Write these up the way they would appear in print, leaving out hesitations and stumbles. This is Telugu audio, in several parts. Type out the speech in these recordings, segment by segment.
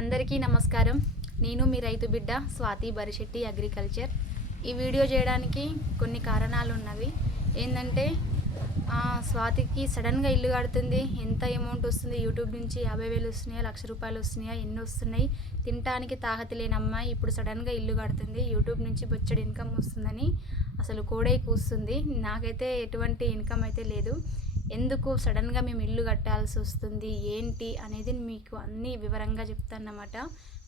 అందరికీ నమస్కారం. నేను మీ రైతు బిడ్డ స్వాతి బరిశెట్టి అగ్రికల్చర్. ఈ వీడియో చేయడానికి కొన్ని కారణాలు ఉన్నవి. ఏంటంటే స్వాతికి సడన్గా ఇల్లు కడుతుంది. ఎంత అమౌంట్ వస్తుంది? యూట్యూబ్ నుంచి 50,000 వస్తున్నాయా, 1,00,000 రూపాయలు వస్తున్నాయా, ఎన్ని వస్తున్నాయి? తినటానికి తాహతి లేని అమ్మాయి ఇప్పుడు సడన్గా ఇల్లు కడుతుంది. యూట్యూబ్ నుంచి బొచ్చడి ఇన్కమ్ వస్తుందని అసలు కోడై కూస్తుంది. నాకైతే ఎటువంటి ఇన్కమ్ అయితే లేదు. ఎందుకు సడన్గా మేము ఇల్లు కట్టాల్సి వస్తుంది ఏంటి అనేది మీకు అన్నీ వివరంగా చెప్తానన్నమాట.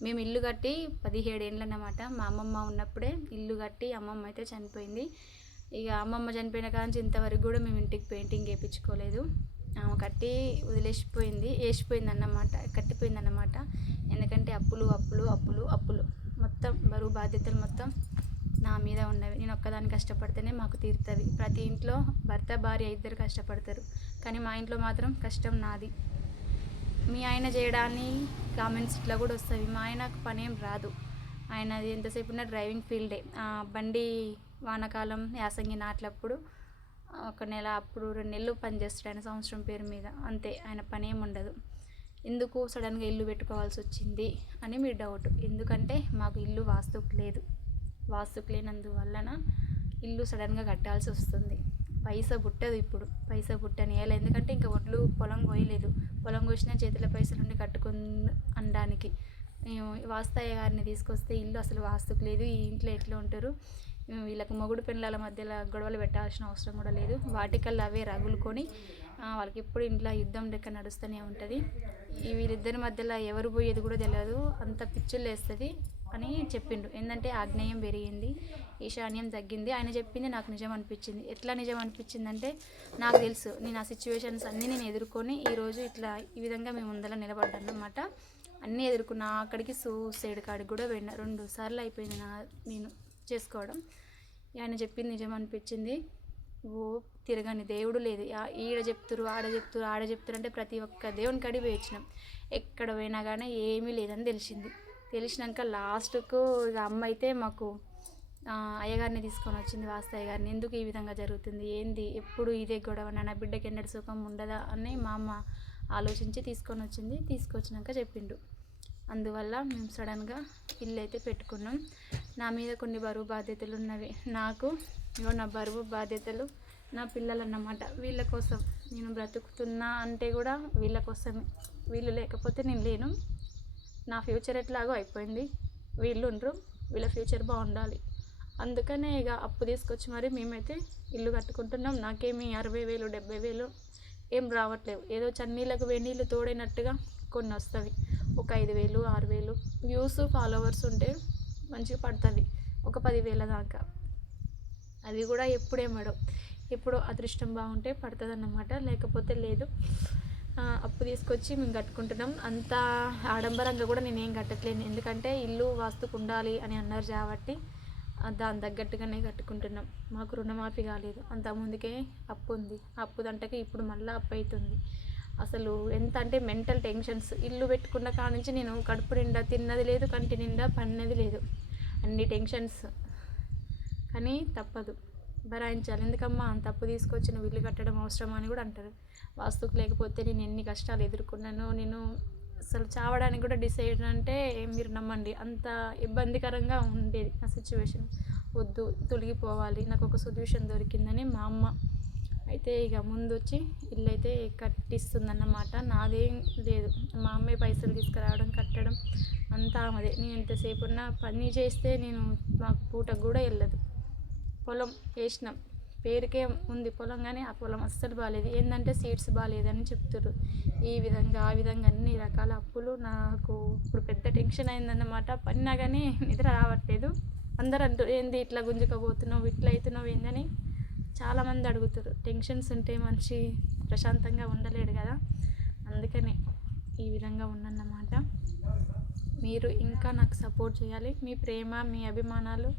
మేము ఇల్లు కట్టి 17 ఏళ్ళు అన్నమాట. మా అమ్మమ్మ ఉన్నప్పుడే ఇల్లు కట్టి అమ్మమ్మ అయితే చనిపోయింది. ఇక అమ్మమ్మ చనిపోయిన కాంచి ఇంతవరకు కూడా మేము ఇంటికి పెయింటింగ్ వేయించుకోలేదు. ఆమె కట్టి వేసిపోయింది అన్నమాట, కట్టిపోయింది అన్నమాట. ఎందుకంటే అప్పులు అప్పులు అప్పులు అప్పులు మొత్తం బరువు బాధ్యతలు మొత్తం నా మీద ఉన్నవి. నేను ఒక్కదాన్ని కష్టపడితేనే మాకు తీరుతుంది. ప్రతి ఇంట్లో భర్త భార్య ఇద్దరు కష్టపడతారు, కానీ మా ఇంట్లో మాత్రం కష్టం నాది. మీ ఆయన చేయడాన్ని కామెంట్స్ ఇట్లా కూడా వస్తుంది. మా ఆయనకు పని ఏం రాదు. ఆయనది ఎంతసేపు ఉన్న డ్రైవింగ్ ఫీల్డే. బండి వానాకాలం యాసంగి నాట్లప్పుడు 1 నెల, అప్పుడు 2 నెలలు పనిచేస్తాడు ఆయన సంవత్సరం పేరు మీద, అంతే. ఆయన పని ఏమి ఉండదు. ఎందుకు సడన్గా ఇల్లు పెట్టుకోవాల్సి వచ్చింది అని మీ డౌట్. ఎందుకంటే మాకు ఇల్లు వాస్తుకు లేనందువలన ఇల్లు సడన్గా కట్టాల్సి వస్తుంది. పైసా పుట్టదు ఇప్పుడు, పైసా పుట్టనియాలి. ఎందుకంటే ఇంకా ఒడ్లు పొలం కోయలేదు. పొలం కోసినా చేతుల పైసలు ఉండి అనడానికి వాస్తయ్య గారిని తీసుకొస్తే ఇల్లు అసలు వాస్తుకు లేదు, ఈ ఇంట్లో ఎట్లా ఉంటారు, వీళ్ళకు మొగుడు పెళ్ళాల మధ్యలో గొడవలు పెట్టాల్సిన అవసరం కూడా లేదు. వాటికల్లా అవే రగులుకొని వాళ్ళకి ఇప్పుడు ఇంట్లో యుద్ధం లెక్క నడుస్తూనే ఉంటుంది. వీళ్ళిద్దరి మధ్యలో ఎవరు పోయేది కూడా తెలియదు, అంత పిచ్చులు వేస్తుంది అని చెప్పిండు. ఏంటంటే ఆగ్నేయం పెరిగింది, ఈశాన్యం తగ్గింది. ఆయన చెప్పింది నాకు నిజం అనిపించింది. ఎట్లా నిజం అనిపించిందంటే, నాకు తెలుసు నేను ఆ సిచ్యువేషన్స్ అన్నీ నేను ఎదుర్కొని ఈరోజు ఈ విధంగా మేము ముందర నిలబడ్డాను అన్నమాట. అన్నీ ఎదుర్కొన్నా. అక్కడికి సూసైడ్ కాడికి కూడా పోయినా. 2 సార్లు అయిపోయింది నేను చేసుకోవడం. ఆయన చెప్పింది నిజం అనిపించింది. తిరగని దేవుడు లేదు. ఆడ చెప్తురు అంటే ప్రతి ఒక్క దేవుని కాడికి పోయి వచ్చినాం. ఎక్కడ పోయినా కానీ ఏమీ లేదని తెలిసినాక లాస్ట్కు ఇక అమ్మ అయితే మాకు అయ్యగారిని తీసుకొని వచ్చింది, వాస్తయ్య గారిని. ఎందుకు ఈ విధంగా జరుగుతుంది, ఏంది, ఎప్పుడు ఇదే గొడవ, నా బిడ్డకి ఎన్నడూ సుఖం ఉండదా అని మా అమ్మ ఆలోచించి తీసుకొచ్చినాక చెప్పిండు. అందువల్ల మేము సడన్గా ఇల్లు అయితే పెట్టుకున్నాం. నా మీద కొన్ని బరువు బాధ్యతలు ఉన్నవి. నా బరువు బాధ్యతలు నా పిల్లలు అన్నమాట. వీళ్ళ కోసం నేను బ్రతుకుతున్నా అంటే కూడా వీళ్ళ కోసమే. వీళ్ళు లేకపోతే నేను లేను. నా ఫ్యూచర్ ఎట్లాగో అయిపోయింది, వీళ్ళు ఉండరు, వీళ్ళ ఫ్యూచర్ బాగుండాలి. అందుకనే ఇక అప్పు తీసుకొచ్చి మరి మేమైతే ఇల్లు కట్టుకుంటున్నాం. నాకేమి 60,000 70,000 ఏం రావట్లేవు. ఏదో చన్నీళ్ళకు వేణీళ్ళు తోడైనట్టుగా కొన్ని వస్తుంది. ఒక 5,000 6,000 వ్యూస్ ఫాలోవర్స్ ఉంటే మంచిగా పడుతుంది, ఒక 10,000 దాకా. అది కూడా ఎప్పుడో అదృష్టం బాగుంటే పడుతుంది అన్నమాట, లేకపోతే లేదు. అప్పు తీసుకొచ్చి మేము కట్టుకుంటున్నాం. అంత ఆడంబరంగా కూడా నేనేం కట్టట్లేను, ఎందుకంటే ఇల్లు వాస్తుకు ఉండాలి అని అన్నారు కాబట్టి దాని తగ్గట్టుగానే కట్టుకుంటున్నాం. మాకు రుణమాఫీ కాలేదు, అంతకుముందుకే అప్పు ఉంది. అప్పు దంటకి ఇప్పుడు మళ్ళీ అప్పు అవుతుంది. అసలు ఎంత అంటే మెంటల్ టెన్షన్స్. ఇల్లు పెట్టుకున్న కాడ నుంచి నేను కడుపు నిండా తిన్నది లేదు, కంటి నిండా పన్నది లేదు, అన్ని టెన్షన్స్. కానీ తప్పదు, భరాయించాలి. ఎందుకమ్మా అంత అప్పు తీసుకొచ్చి నువ్వు ఇల్లు కట్టడం అవసరమా అని కూడా అంటారు. వాస్తుకు లేకపోతే నేను ఎన్ని కష్టాలు ఎదుర్కొన్నాను. నేను అసలు చావడానికి కూడా డిసైడ్ అంటే మీరు నమ్మండి, అంత ఇబ్బందికరంగా ఉండేది నా సిచ్యువేషన్. వద్దు, తొలగిపోవాలి, నాకు ఒక సొల్యూషన్ దొరికిందని మా అమ్మ అయితే ఇక ముందు వచ్చి ఇల్లు అయితే కట్టిస్తుందన్నమాట. నాదేం లేదు, మా అమ్మాయి పైసలు తీసుకురావడం కట్టడం అంతా అదే. నేను ఎంతసేపు ఉన్న పని చేస్తే నేను మాకు పూటకు కూడా వెళ్ళదు. పొలం వేసినాం, పేరుకే ఉంది పొలం, కానీ ఆ పొలం అస్సలు బాగాలేదు. ఏంటంటే సీడ్స్ బాగాలేదని చెప్తారు. ఈ విధంగా ఆ విధంగా అన్ని రకాల అప్పులు. నాకు ఇప్పుడు పెద్ద టెన్షన్ అయిందన్నమాట. పడినా కానీ నిద్ర రావట్లేదు. అందరూ అంటారు, ఏంది ఇట్లా గుంజుకపోతున్నావు, ఇట్లా అవుతున్నావు ఏందని చాలామంది అడుగుతారు. టెన్షన్స్ ఉంటే మనిషి ప్రశాంతంగా ఉండలేడు కదా, అందుకనే ఈ విధంగా ఉన్నమాట. మీరు ఇంకా నాకు సపోర్ట్ చేయాలి. మీ ప్రేమ, మీ అభిమానాలు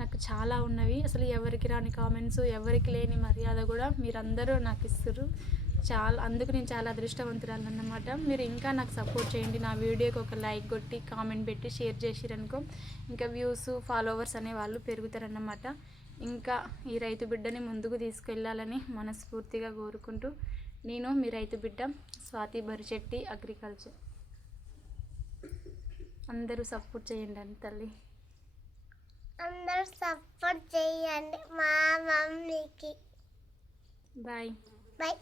నాకు చాలా ఉన్నవి. అసలు ఎవరికి రాని కామెంట్స్, ఎవరికి లేని మర్యాద కూడా మీరందరూ నాకు ఇస్తారు. అందుకు నేను చాలా అదృష్టవంతురాలు అన్నమాట. మీరు ఇంకా నాకు సపోర్ట్ చేయండి. నా వీడియోకి ఒక లైక్ కొట్టి, కామెంట్ పెట్టి, షేర్ చేసిరనుకో ఇంకా వ్యూస్ ఫాలోవర్స్ అనే వాళ్ళు పెరుగుతారన్నమాట. ఇంకా ఈ రైతు బిడ్డని ముందుకు తీసుకెళ్ళాలని మనస్ఫూర్తిగా కోరుకుంటూ, నేను మీ రైతు బిడ్డ స్వాతి బరిశెట్టి అగ్రికల్చర్. అందరూ సపోర్ట్ చేయండి అని తల్లి. అందరూ సపోర్ట్ చేయండి మా మమ్మీకి. బాయ్. బాయ్.